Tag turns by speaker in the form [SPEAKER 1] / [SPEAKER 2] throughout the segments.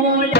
[SPEAKER 1] હે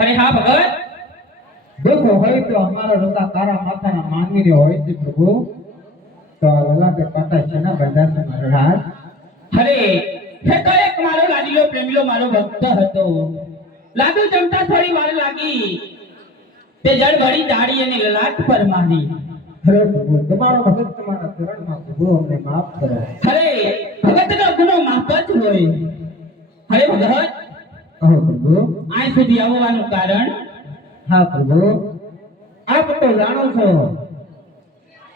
[SPEAKER 1] અરે હા ભગત
[SPEAKER 2] દેખો હોય તો અમારા રતા તારા માથાના માનવીને હોય છે પ્રભુ. તો આ લલાટે પાટા શેના બાંધ્યા છે મારા હાથ.
[SPEAKER 1] અરે હે તો એક મારો લાડીલો પ્રેમીલો મારો ભક્ત હતો. લાડુ જમતા થોડી વાર લાગી. તે જળ ભરી દાડી અને લલાટ પર મારી
[SPEAKER 2] અરે પ્રભુ તમારો ભગત તમારા ચરણમાં પ્રભુ અમને માફ કરો.
[SPEAKER 1] અરે ભગતનો ગુનો માફ જ હોય. અરે ભગત
[SPEAKER 2] કહો પ્રભુ.
[SPEAKER 1] આ સુધી આવવાનું કારણ?
[SPEAKER 2] હા પ્રભુ. આપ તો જાણો છો.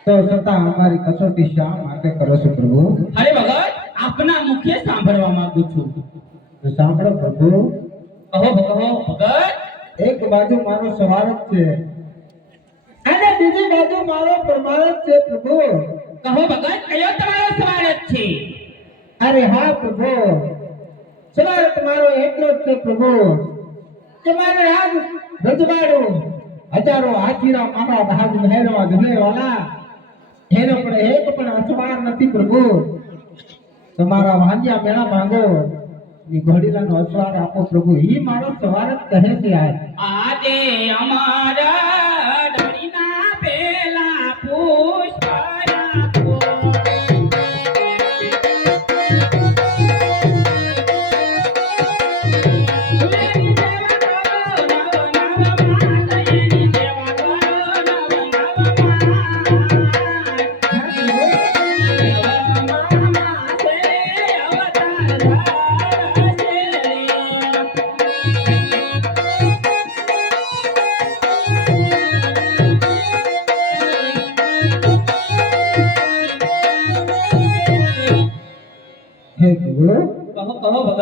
[SPEAKER 2] તો છતાં અમારી કસોટી શા માટે કરો છો પ્રભુ?
[SPEAKER 1] અરે ભગત આપના મુખે સાંભળવા માંગુ છું.
[SPEAKER 2] તો સાંભળો પ્રભુ.
[SPEAKER 1] કહો કહો ભગત
[SPEAKER 2] એક બાજુ મારો સ્વાર્થ છે. અને બીજી બાજુ મારો પરમાર્થ છે પ્રભુ.
[SPEAKER 1] કહો ભગત કયો તમારો સ્વાગત છે?
[SPEAKER 2] અરે હા પ્રભુ. સવારે તમારો એટલો જ છે, પ્રભુ. કે મારે આજ રજવાડું હજારો હાથીના મારા મહેરવા મહેલમાં વાલા એનો પણ એક પણ અસવાર નથી, પ્રભુ. તમારા વાંજ્યા મેળા માંગો. ઘોડીલાનો અસવાર આપો, પ્રભુ. ઈ મારો સવાર જ કહે છે આજ.
[SPEAKER 1] આજે અમારા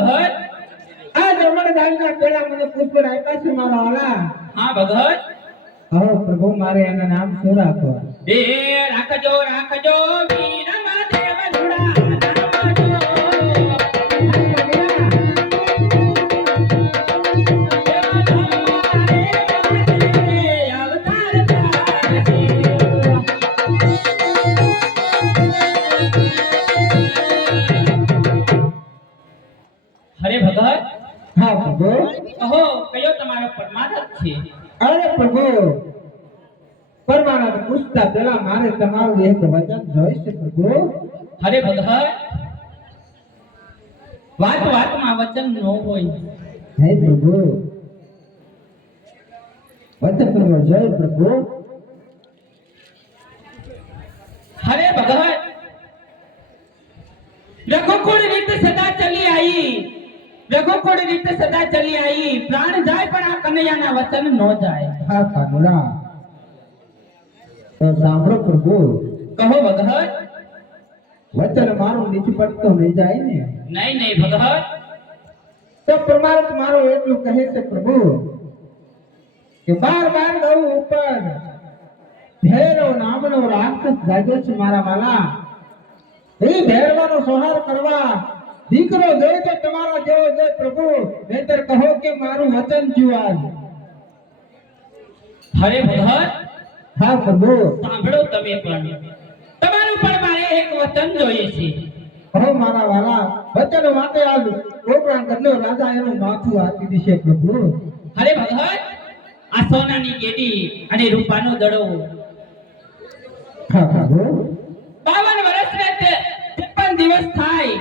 [SPEAKER 1] ભગત?
[SPEAKER 2] આ જમણ દાલના પેલા મને પુષ્પ આપ્યા છે મારા વાલા.
[SPEAKER 1] હા ભગત?
[SPEAKER 2] હા પ્રભુ મારે એના નામ શું રાખવા?
[SPEAKER 1] એ રાખજો રાખજો વીર
[SPEAKER 2] મારે તમારું એક વચન જોઈશે પ્રભુ
[SPEAKER 1] હરે ભગત વાત વાતમાં વચન ન હોય
[SPEAKER 2] હે પ્રભુ વચન પ્રભુ જય પ્રભુ
[SPEAKER 1] હરે ભગત રઘુકુળ રીત સદા ચલી આવી રઘુકુળ રીત સદા ચલી આવી પ્રાણ જાય પણ આ કનૈયાના વચન ન જાય
[SPEAKER 2] હા કાનુડા તો સાંભળો પ્રભુ
[SPEAKER 1] કહો ભગત
[SPEAKER 2] વચન મારું નીચ પડતો નહીં જાય ને
[SPEAKER 1] નહીં નહીં ભગત
[SPEAKER 2] તો પરમાર્થ મારો એટલું કહે છે પ્રભુ કે બાર બાર ગૌ ઉપર ભૈરવ નામનો રાક્ષસ જાગ્યો છે મારા વાલા એ ભૈરવાનો સંહાર કરવા દીકરો જોઈ તો તમારા જેવો જોઈ પ્રભુ નહીતર કહો કે મારું વચન જુવાજ
[SPEAKER 1] હરે ભગત
[SPEAKER 2] હા પ્રભુ
[SPEAKER 1] સાંભળો તમે પણ તમારું પણ મારે એક વચન જોઈએ છે.
[SPEAKER 2] કહો મારા વાલા વચન માટે આ કોકરા કરનો રાજા એનું માથું આપી દેશે પ્રભુ.
[SPEAKER 1] અરે ભગવાન આ સોનાની કેડી અને રૂપાનો દડો. બાવન વર્ષ ને ત્રેપન દિવસ થાય.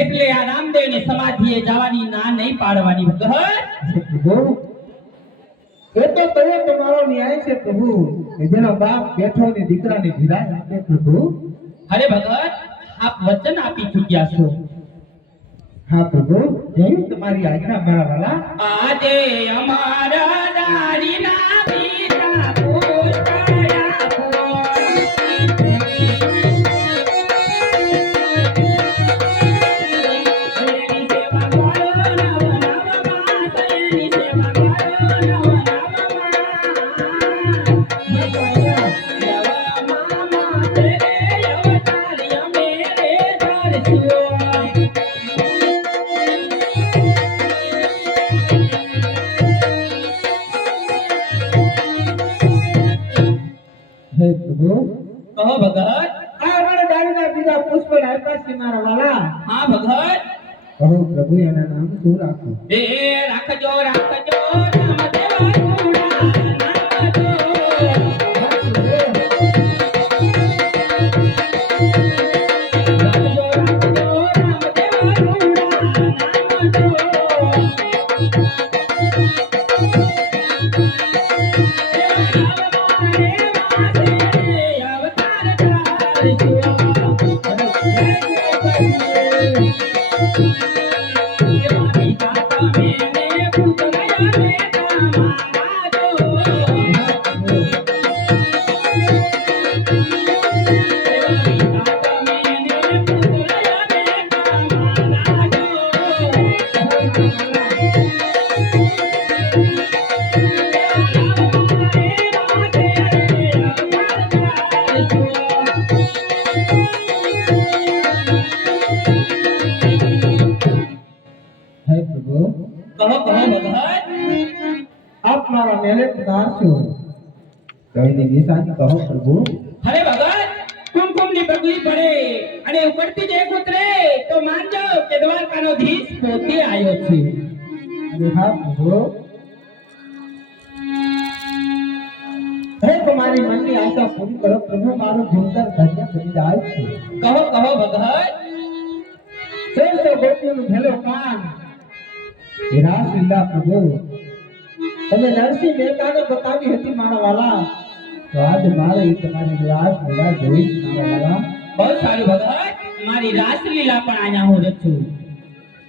[SPEAKER 1] એટલે આ રામદેવને સમાધિએ જવાની ના નહીં પાડવાની
[SPEAKER 2] એ તો તમે તમારો ન્યાય છે પ્રભુ. જેનો બાપ બેઠો ને દીકરાને વિરાય આપે પ્રભુ.
[SPEAKER 1] અરે ભગત આપ વચન આપી ચૂક્યા છો.
[SPEAKER 2] હા પ્રભુ જય તમારી આજ્ઞા મારા વાલા?
[SPEAKER 1] આજે અમારા દાડીના કહો ભગત.
[SPEAKER 2] આ મારા દારૂના બીજા પુષ્પ આપ્યા છે મારા વાલા.
[SPEAKER 1] હા ભગત.
[SPEAKER 2] કહો પ્રભુ એના નામ શું રાખું?
[SPEAKER 1] એ Thank
[SPEAKER 2] હે પ્રભુ
[SPEAKER 1] કહો કહો ભગત
[SPEAKER 2] આપ મારા મેલે પધારશો કહીને નિશાન કહો
[SPEAKER 1] અરે પગલી પડે અને ઉપરથી જ એક ઉતરે તો માનજો કે દ્વારકાનો ધીસ પોતે આવ્યો છે.
[SPEAKER 2] અરે હા પ્રભુ હે તમારી મનની આશા પૂરી કરો પ્રભુ મારું જીવતર ધન્ય બની જાય છે.
[SPEAKER 1] કહો કહો ભગત.
[SPEAKER 2] શેર ગોપીઓનું ભેલો કાન. હે લીલા પ્રભુ. તમે નરસિંહ મહેતાને બતાવી હતી મારા વાલા. તો આજ મારે તમારી લાશ લીલા જોઈ મારા વાલા
[SPEAKER 1] બહુ સારું ભગત મારી રાસલીલા પણ અહીંયા હું રચું.